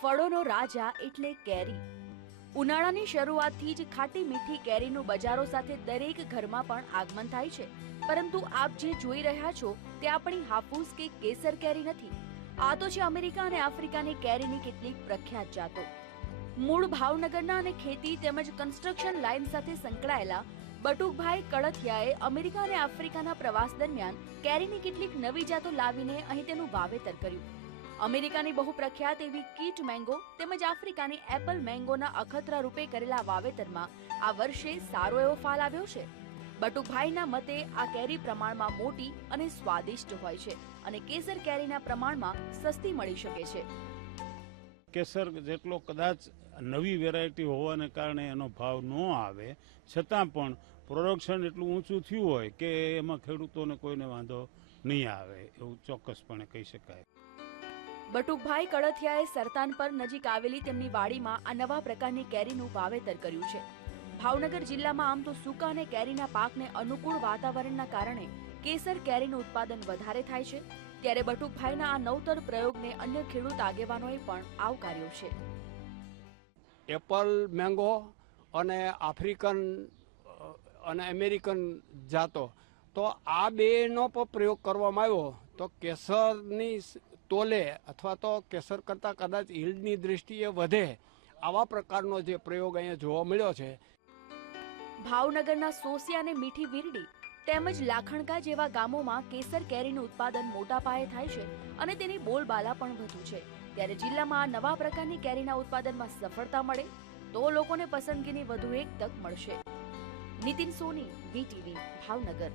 ફળોનો રાજા એટલે કેરી. ઉનાળાની શરૂઆતથી જ ખાટી મીઠી કેરીનું બજારો સાથે દરેક ઘરમાં પણ આગમન થાય છે. પરંતુ આપ જે જોઈ રહ્યા છો તે આપણી હાફૂસ કે કેસર કેરી નથી. આ તો છે અમેરિકા અને આફ્રિકાની કેરીની કેટલીક પ્રખ્યાત જાતો. મૂળ ભાવનગરના અને ખેતી તેમજ કન્સ્ટ્રક્શન લાઇન સાથે સંકળાયેલા બટુકભાઈ કળથિયાએ અમેરિકા અને આફ્રિકાના પ્રવાસ દરમિયાન કેરીની કેટલીક નવી જાતો લાવીને અહીં તેનું વાવેતર કર્યું. અમેરિકાની બહુ પ્રખ્યાત એવી કીટ મેંગો તેમજ આફ્રિકાની એપલ મેંગોના અખતરા રૂપે કરેલા વાવેતરમાં આ વર્ષે સારો એવો ફાલ આવ્યો છે. બટુકભાઈના મતે આ કેરી પ્રમાણમાં મોટી અને સ્વાદિષ્ટ હોય છે અને કેસર કેરીના પ્રમાણમાં સસ્તી મળી શકે છે. કેસર જેટલો કદાચ નવી વેરાયટી હોવાને કારણે એનો ભાવ ન આવે, છતાં પણ પ્રોડક્શન એટલું ઊંચું થયું હોય કે એમાં ખેડૂતોને કોઈને વાંધો નહીં આવે એવું ચોક્કસપણે કહી શકાય. બટુકભાઈ કળથિયાએ સરતાન પર નજીક આવેલી તેમની વાડીમાં આ નવા પ્રકારની કેરીનું વાવેતર કર્યું છે. ભાવનગર જિલ્લામાં આમ તો સૂકા અને કેરીના પાકને અનુકૂળ વાતાવરણના કારણે કેસર કેરીનું ઉત્પાદન વધારે થાય છે, ત્યારે બટુકભાઈના આ નવતર પ્રયોગને અન્ય ખેડૂત આગેવાનોએ પણ આવકાર્યો છે. એપલ, મેંગો અને આફ્રિકન અને અમેરિકન જાતો. તો આ બેનો પણ પ્રયોગ કરવામાં આવ્યો, તો કેસરની તોલે અથવા તો કેસર કરતાં કદાચ ઈલ્ડની દૃષ્ટિએ વધે આવા પ્રકારનો જે પ્રયોગ અહીંયા જોવા મળ્યો છે. ભાવનગરના સોસિયા અને મીઠી વીરડી તેમજ લાખણકા જેવા ગામોમાં કેસર કેરીનું ઉત્પાદન મોટા પાયે થાય છે અને તેની બોલબાલા પણ વધુ છે. ત્યારે જિલ્લામાં નવા પ્રકારની કેરીના ઉત્પાદનમાં સફળતા મળે તો લોકોને પસંદગીની વધુ એક તક મળશે. નીતિન સોની વીટીવી ભાવનગર.